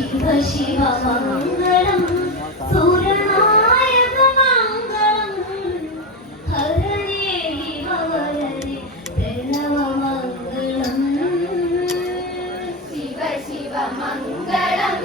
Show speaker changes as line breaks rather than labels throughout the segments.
ശിവ ശിവ മംഗളം
സൂരനായക
മംഗളം
ഹരണേ ഹരണേ പ്രണവ മംഗളം മംഗളം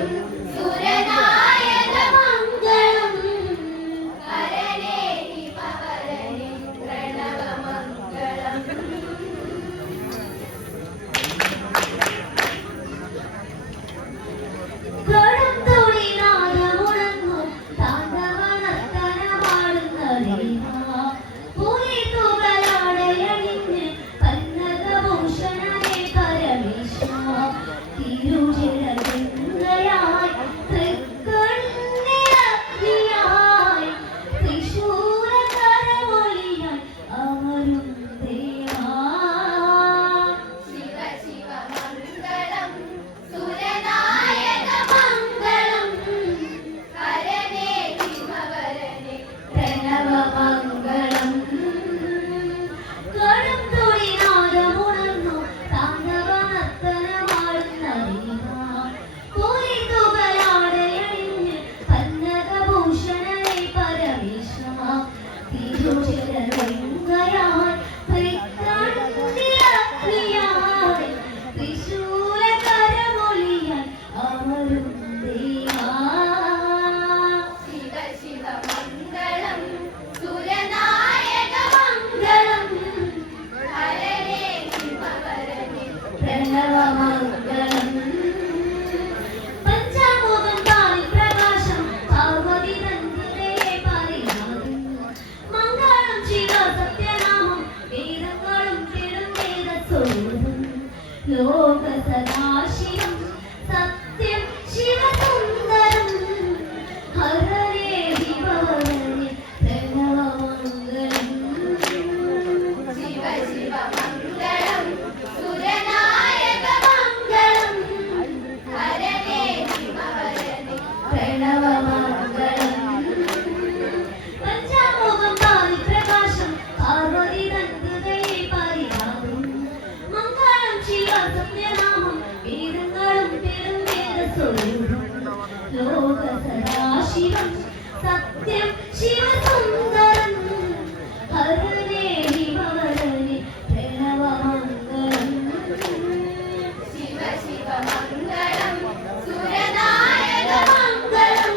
ലോക സദാശിവം സത്യം ലോക സദാശിവം സത്യം ശിവസുന്ദരം. ഹരനേ ഹിമവരനെ പ്രണവമംഗളം
ശിവ ശിവ മംഗളം സുരനായക മംഗളം